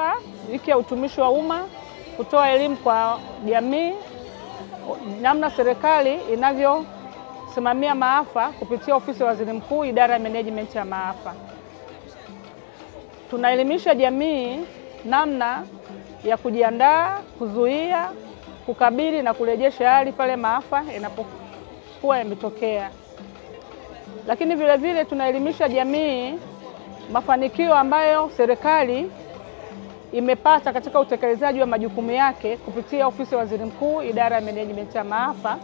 Maafa, wiki ya utumishi wa umma, kutoa elimu kwa jamii namna serikali inavyosimamia maafa kupitia ofisi ya Waziri Mkuu, idara ya management ya maafa. Tunaelimisha jamii namna ya kujiandaa, kuzuia, kukabili na kurejesha hali pale maafa yanapokuwa yametokea. Lakini vile vile tunaelimisha jamii mafanikio ambayo serikali imepata katika utekelezaji wa majukumu yake kupitia ofisi ya Waziri Mkuu, idara ya management ya maafa,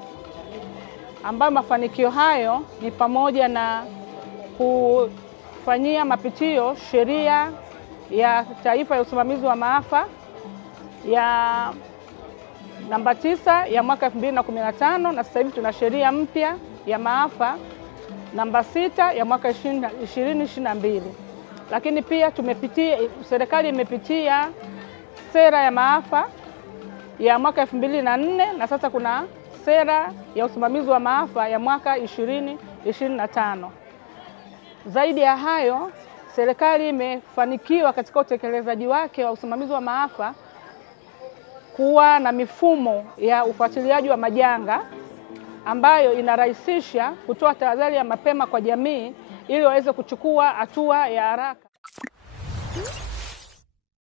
ambayo mafanikio hayo ni pamoja na kufanyia mapitio sheria ya taifa ya usimamizi wa maafa ya namba 9 ya mwaka 2015, na sasa hivi tuna sheria mpya ya maafa namba 6 ya mwaka 2022. Lakini pia serikali imepitia sera ya maafa ya mwaka 2004, na sasa kuna sera ya usimamizi wa maafa ya mwaka 2025. Zaidi ya hayo, serikali imefanikiwa katika utekelezaji wake wa usimamizi wa maafa kuwa na mifumo ya ufuatiliaji wa majanga ambayo inarahisisha kutoa tahadhari ya mapema kwa jamii ili waweze kuchukua hatua ya haraka.